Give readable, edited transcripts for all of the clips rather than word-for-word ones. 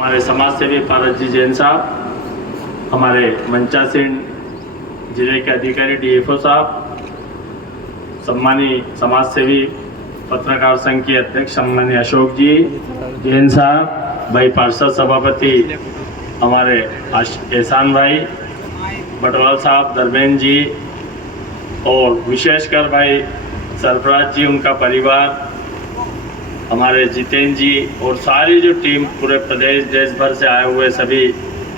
हमारे समाज सेवी पारस जी जैन साहब, हमारे मंचासीन जिले के अधिकारी डीएफओ साहब, सम्मानीय समाज सेवी पत्रकार संघ के अध्यक्ष सम्मानीय अशोक जी जैन साहब, भाई पार्षद सभापति हमारे एहसान भाई बटवाल साहब, धर्मेंद्र जी, और विशेषकर भाई सरफराज जी, उनका परिवार, हमारे जितेंद्र जी और सारी जो टीम पूरे प्रदेश देश भर से आए हुए सभी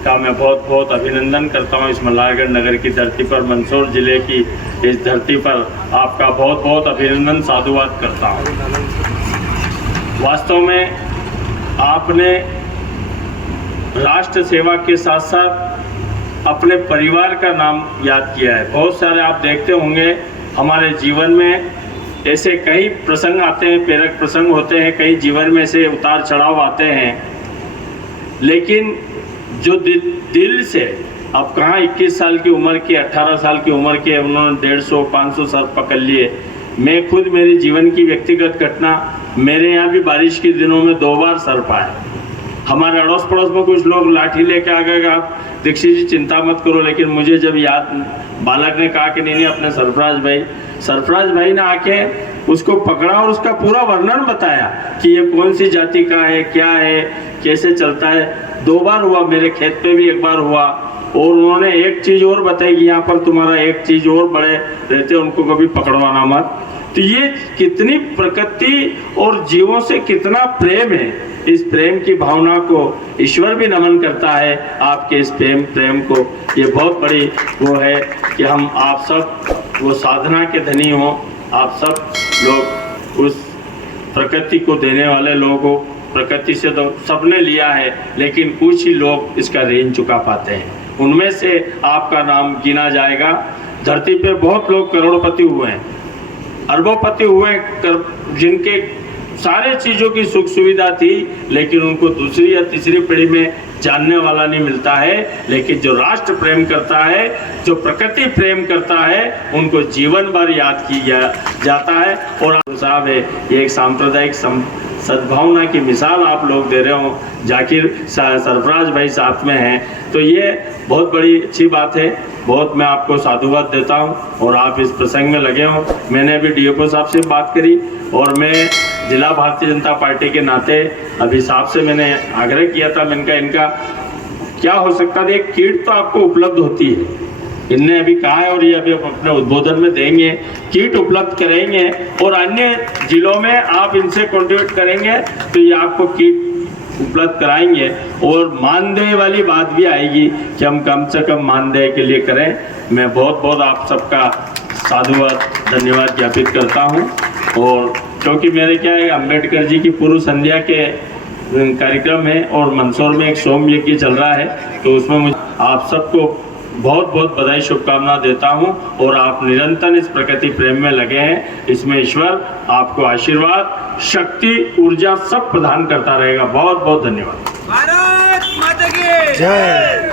का मैं बहुत बहुत अभिनंदन करता हूं। इस मल्हारगढ़ नगर की धरती पर, मंदसौर जिले की इस धरती पर आपका बहुत बहुत अभिनंदन साधुवाद करता हूं। वास्तव में आपने राष्ट्र सेवा के साथ साथ अपने परिवार का नाम याद किया है। बहुत सारे आप देखते होंगे हमारे जीवन में ऐसे कई प्रसंग आते हैं, प्रेरक प्रसंग होते हैं, कई जीवन में से उतार चढ़ाव आते हैं, लेकिन जो दिल से, अब कहाँ 21 साल की उम्र के, 18 साल की उम्र के उन्होंने 150-500 सर्प पकड़ लिए। मैं खुद मेरी जीवन की व्यक्तिगत घटना, मेरे यहाँ भी बारिश के दिनों में 2 बार सर्प आए। हमारे अड़ोस पड़ोस में कुछ लोग लाठी लेके आ गए, आप दीक्षित जी चिंता मत करो, लेकिन मुझे जब याद बालक ने कहा कि नहीं अपने सरफराज भाई ने आके उसको पकड़ा और उसका पूरा वर्णन बताया कि ये कौन सी जाति का है, क्या है, कैसे चलता है। 2 बार हुआ, मेरे खेत पे भी 1 बार हुआ। और उन्होंने एक चीज़ और बताई कि यहाँ पर तुम्हारा एक चीज़ और बड़े रहते, उनको कभी पकड़वाना मत। तो ये कितनी प्रकृति और जीवों से कितना प्रेम है। इस प्रेम की भावना को ईश्वर भी नमन करता है, आपके इस प्रेम को। ये बहुत बड़ी वो है कि हम आप सब वो साधना के धनी हो, आप सब लोग उस प्रकृति को देने वाले लोग हो। प्रकृति से तो सबने लिया है, लेकिन कुछ ही लोग इसका ऋण चुका पाते हैं। उनमें से आपका नाम गिना जाएगा। धरती पे बहुत लोग करोड़पति हुए हैं, अरबोपति हुए, जिनके सारे चीज़ों की सुख सुविधा थी, लेकिन उनको दूसरी या तीसरी पीढ़ी में जानने वाला नहीं मिलता है। लेकिन जो राष्ट्र प्रेम करता है, जो प्रकृति प्रेम करता है, उनको जीवन भर याद किया जाता है। और साहब है, ये एक सांप्रदायिक सद्भावना की मिसाल आप लोग दे रहे हो। जाकिर सरफराज भाई साथ में हैं, तो ये बहुत बड़ी अच्छी बात है। बहुत मैं आपको साधुवाद देता हूं और आप इस प्रसंग में लगे हो। मैंने अभी डीएफओ साहब से बात करी और मैं जिला भारतीय जनता पार्टी के नाते अभी साहब से मैंने आग्रह किया था, मैंने इनका क्या हो सकता है, एक किट तो आपको उपलब्ध होती है, इनने अभी कहा है और ये अभी अपने उद्बोधन में देंगे, किट उपलब्ध करेंगे और अन्य जिलों में आप इनसे कॉन्ट्रीब्यूट करेंगे तो ये आपको किट उपलब्ध कराएंगे। और मानदेय वाली बात भी आएगी कि हम कम से कम मानदेय के लिए करें। मैं बहुत बहुत आप सबका साधुवाद धन्यवाद ज्ञापित करता हूं। और क्योंकि मेरे क्या है, अम्बेडकर जी की पूर्व संध्या के कार्यक्रम है और मंदसौर में एक सोम यज्ञ चल रहा है, तो उसमें मुझे आप सबको बहुत बहुत बधाई शुभकामना देता हूं। और आप निरंतर इस प्रकृति प्रेम में लगे हैं, इसमें ईश्वर आपको आशीर्वाद, शक्ति, ऊर्जा सब प्रदान करता रहेगा। बहुत बहुत धन्यवाद। भारत माता की जय।